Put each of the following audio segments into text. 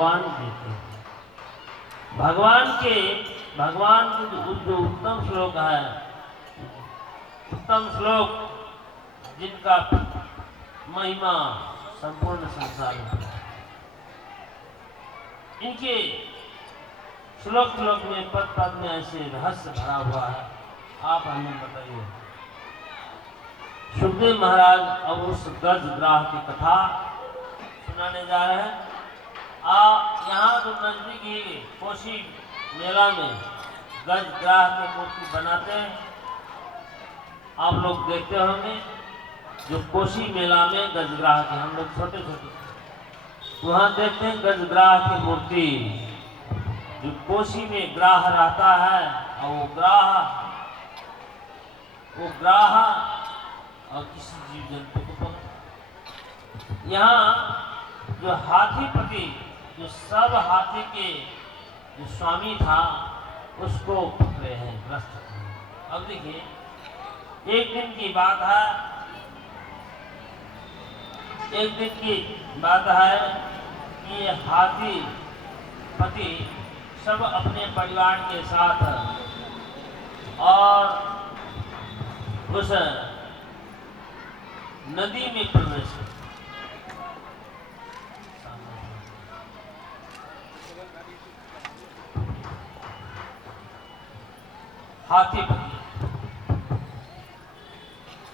भगवान देते भगवान के जो उत्तम श्लोक है, उत्तम श्लोक जिनका महिमा संपूर्ण संसार में, इनके श्लोक श्लोक में पद पद में ऐसे रहस्य भरा हुआ है। आप हमें बताइए। सुखदेव महाराज अब उस गज ग्राह की कथा सुनाने जा रहे हैं। यहाँ जो नजदीकी कोशी मेला में गज ग्राह की मूर्ति बनाते हैं, आप लोग देखते होंगे। जो कोशी मेला में गजग्राह के, हम लोग छोटे छोटे वहाँ देखते हैं गजग्राह की मूर्ति। जो कोशी में ग्राह रहता है और वो ग्राह और किसी जीव जंतु को पकड़, यहाँ जो हाथीपति, जो सब हाथी के जो स्वामी था, उसको पकड़े हैं, ग्रस्त। अब देखिए, एक दिन की बात है कि हाथी पति सब अपने परिवार के साथ और उस नदी में प्रवेश किया। हाथी पति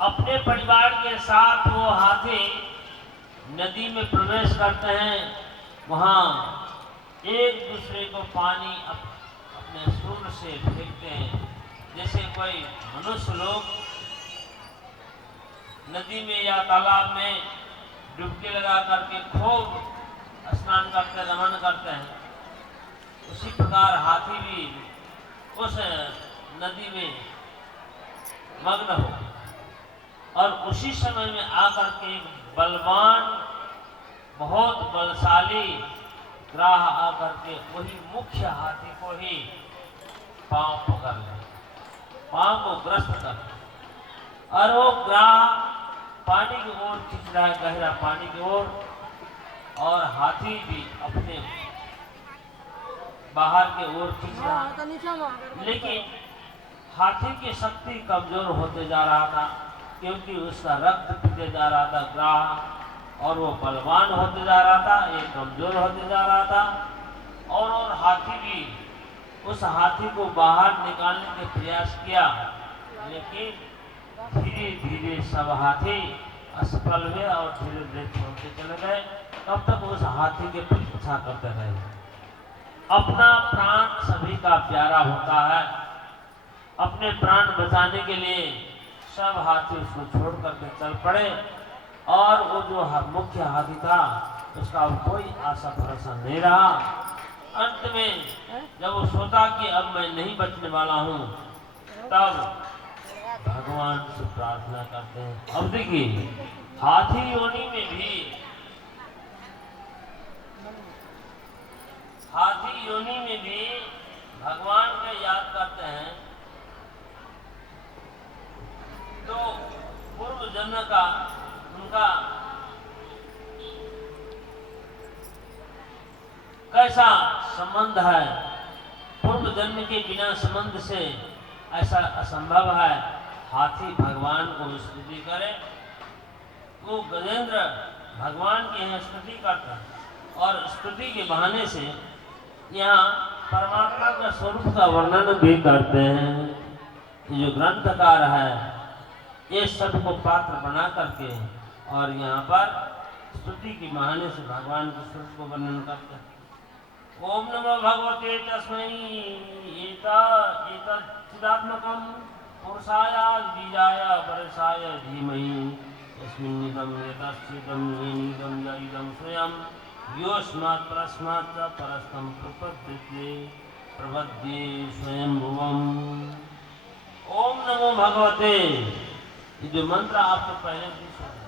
अपने परिवार के साथ वो हाथी नदी में प्रवेश करते हैं। वहां एक दूसरे को पानी अपने सूंड से फेंकते हैं, जैसे कोई मनुष्य लोग नदी में या तालाब में डुबकी लगा करके खूब स्नान करते, रमन करते हैं। उसी प्रकार हाथी भी उस नदी में मग्न हो, और उसी समय में आकर के एक बलवान, बहुत बलशाली ग्राह आकर के वही मुख्य हाथी को ही पांव पकड़ ले, पांव को ग्रस्त कर, और वो ग्राह पानी की ओर खींच रहा है, गहरा पानी की ओर, और हाथी भी अपने बाहर के ओर खींच रहा है। लेकिन हाथी की शक्ति कमजोर होते जा रहा था, क्योंकि उसका रक्त पीते जा रहा था ग्राह, और वो बलवान होते जा रहा था, ये कमजोर होते जा रहा था। और हाथी भी उस हाथी को बाहर निकालने के प्रयास किया, लेकिन धीरे धीरे सब हाथी असफल हुए और धीरे धीरे छोड़ते चले गए। तब तक उस हाथी के पीछा करते रहे। अपना प्राण सभी का प्यारा होता है। अपने प्राण बचाने के लिए सब हाथी उसको छोड़ करके चल पड़े, और वो जो मुख्य हाथी था उसका कोई आशा भरोसा नहीं रहा। अंत में जब वो सोचा कि अब मैं नहीं बचने वाला हूँ, तब भगवान से प्रार्थना करते हैं। अब देखिए, हाथी योनि में भी भगवान को याद करते हैं, तो पूर्व जन्म का उनका कैसा संबंध है। पूर्व जन्म के बिना संबंध से ऐसा असंभव है हाथी भगवान को स्तुति करे। वो गजेंद्र भगवान की यहाँ स्तुति करते हैं, और स्तुति के बहाने से यहाँ परमात्मा का स्वरूप का वर्णन भी करते हैं। ये जो ग्रंथकार है, ये सबको पात्र बना करके और यहाँ पर स्तुति के बहाने से भगवान के स्वरूप को वर्णन करते हैं। ओम नमो भगवते तस्मै एतच्चिदात्मकं पुरुषाय बीजाय परसाय धीमहि यस्मिन्निदं यतश्चिदं येनिदं य इदं स्वयं योऽस्मात् परस्मात् च परस्तं प्रपद्ये स्वयंभुवम्। ओम नमो भगवते, ये जो मंत्र आपको पहले भी सुना।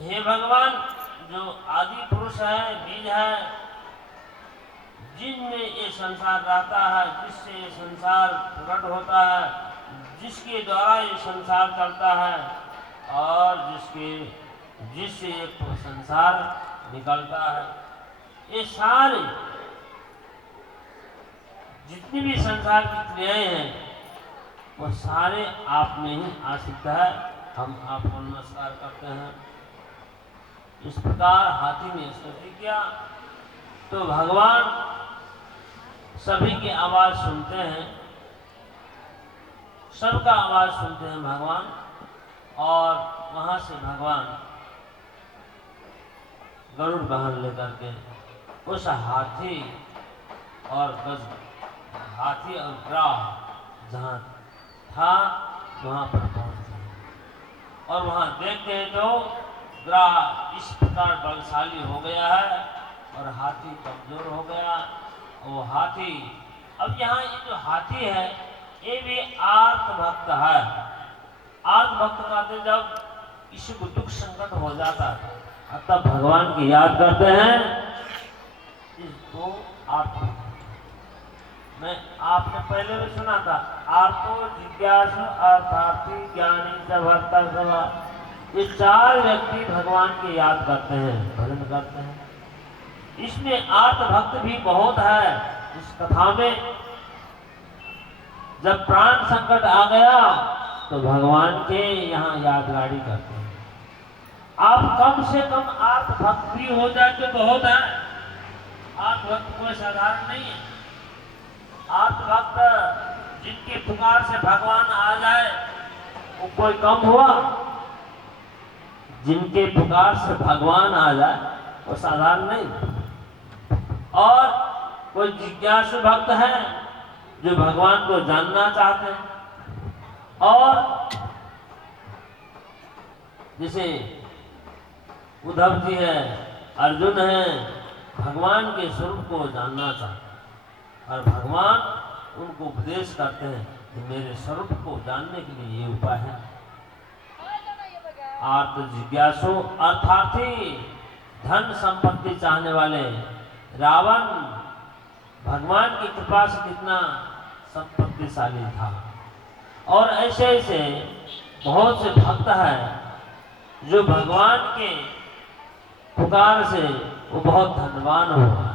हे भगवान, जो आदि पुरुष है, बीज है, जिनमें ये संसार रहता है, जिससे ये संसार प्रकट होता है, जिसके द्वारा ये संसार चलता है, और जिससे ये संसार निकलता है। ये सारे जितनी भी संसार की क्रियाएं हैं वो सारे आप में ही आश्रित है। हम आपको नमस्कार करते हैं। इस प्रकार हाथी ने स्तुति किया तो भगवान सभी की आवाज सुनते हैं, सबका आवाज सुनते हैं भगवान, और वहां से भगवान गरुड़ वाहन लेकर के उस हाथी और ग्राह जहां था वहां पर पहुंचते हैं और वहां देखते हैं तो ग्राह इस प्रकार बलशाली हो गया है और हाथी कमजोर हो गया। वो हाथी, अब यहाँ ये जो हाथी है ये भी आर्त भक्त है। आर्त भक्त कहते जब किसी को दुख संकट हो जाता है तब भगवान की याद करते हैं, इसको आर्त। मैं आपने पहले भी सुना था, आर्तो जिज्ञासु अर्थार्थी ज्ञानी च भक्ता सवा। ये चार व्यक्ति भगवान की याद करते हैं, भजन करते हैं। इसमें आर्त भक्त भी बहुत है। इस कथा में जब प्राण संकट आ गया तो भगवान के यहाँ यादगारी करते हैं। आप कम से कम आर्त भक्त भी हो जाए तो बहुत है। आर्त भक्त कोई साधारण नहीं है। आर्त भक्त जिनकी पुकार से भगवान आ जाए वो कोई कम हुआ? जिनके पुकार से भगवान आ जाए वो साधारण नहीं। और कोई जिज्ञासु भक्त है जो भगवान को जानना चाहते हैं, और जैसे उद्धव जी है, अर्जुन है, भगवान के स्वरूप को जानना चाहते हैं और भगवान उनको उपदेश करते हैं कि मेरे स्वरूप को जानने के लिए ये उपाय है। आर्त जिज्ञासु अर्थार्थी, धन संपत्ति चाहने वाले। रावण भगवान की कृपा से कितना संपत्तिशाली था, और ऐसे ऐसे बहुत से भक्त हैं जो भगवान के पुकार से वो बहुत धनवान हुआ।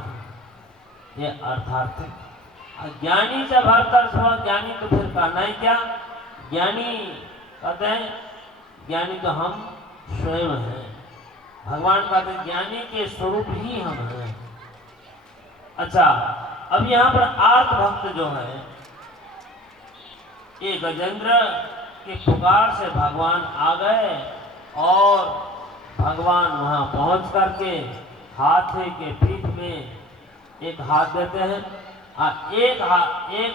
ये अर्थार्थिक। ज्ञानी जब भरतर हुआ, ज्ञानी तो फिर कहना ही क्या। ज्ञानी कहते हैं ज्ञानी तो हम स्वयं हैं। भगवान कहते हैं ज्ञानी के स्वरूप ही हम हैं। अच्छा, अब यहाँ पर आर्त भक्त जो है ये गजेंद्र के पुकार से भगवान आ गए और भगवान वहां पहुंच करके हाथी के पीठ में एक हाथ देते हैं और एक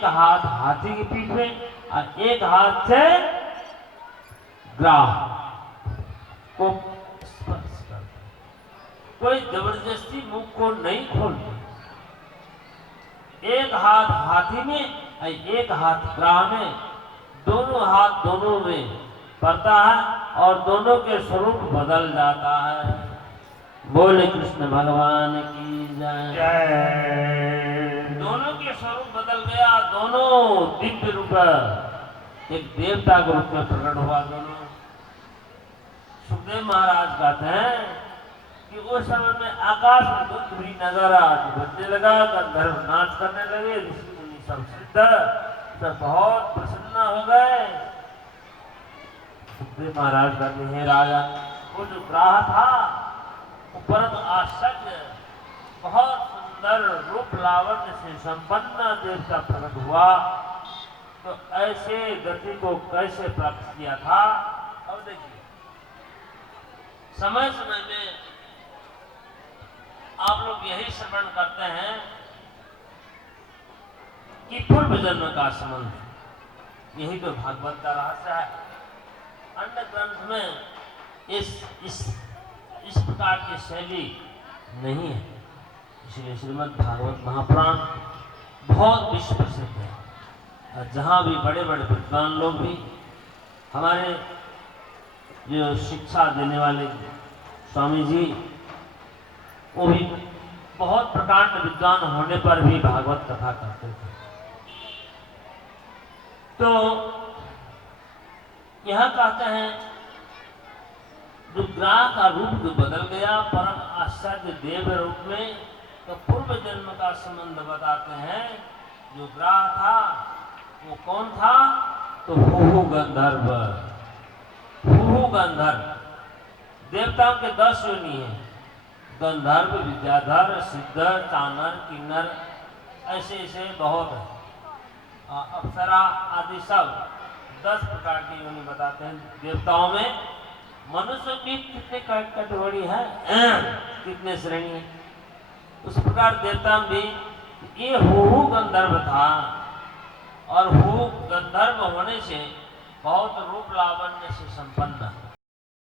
हाथ हाथी की पीठ में और एक हाथ से ग्राह को स्पर्श करते। कोई जबरदस्ती मुख को नहीं खोलते। एक हाथ हाथी में और एक हाथ ग्राह में, दोनों हाथ दोनों में पड़ता है और दोनों के स्वरूप बदल जाता है। बोले कृष्ण भगवान की जय। दोनों के स्वरूप बदल गया, दोनों दिव्य रूप एक देवता के रूप में प्रकट हुआ। दोनों सुखदेव महाराज कहते हैं कि उस समय में आकाश में दुख भी नजर बजने लगा, गंधर्व नाच करने लगे, ऋषि मुनि सब सिद्ध सब बहुत प्रसन्न हो गए। सुखदेव महाराज कहते हैं राजा, वो जो ग्राह था वो परम आश्चर्य बहुत सुंदर रूप लावण्य से संपन्न देवता प्रकट हुआ, तो ऐसे गति को कैसे प्राप्त किया था। अब देखिए समय समय में आप लोग यही श्रवण करते हैं कि पूर्व जन्म का संबंध, यही तो भागवत का रहस्य है। अन्य ग्रंथ में इस प्रकार की शैली नहीं है, इसलिए श्रीमद् भागवत महापुराण बहुत विश्व प्रसिद्ध है। और जहाँ भी बड़े बड़े विद्वान लोग भी, हमारे जो शिक्षा देने वाले स्वामी जी, वो भी बहुत प्रकांड विद्वान होने पर भी भागवत कथा करते थे। तो यह कहते हैं जो ग्राह का रूप जो बदल गया परम आश्चर्य देव रूप में, तो पूर्व जन्म का संबंध बताते हैं। जो ग्राह था वो कौन था? तो हुहु गंधर्व। हुहु गंधर्व, देवताओं के 10 योनि हैं, गंधर्व, विद्याधर, सिद्ध, चानर, किन्नर, ऐसे ऐसे बहुत है। अप्सरा आदि सब 10 प्रकार की योनि बताते हैं देवताओं में। मनुष्य की कितने कैटेगरी है, कितने श्रेणी है, उस प्रकार देवता भी ये हुहु गंधर्व था। और हुहु गंधर्व होने से बहुत रूप लावण्य से संपन्न है।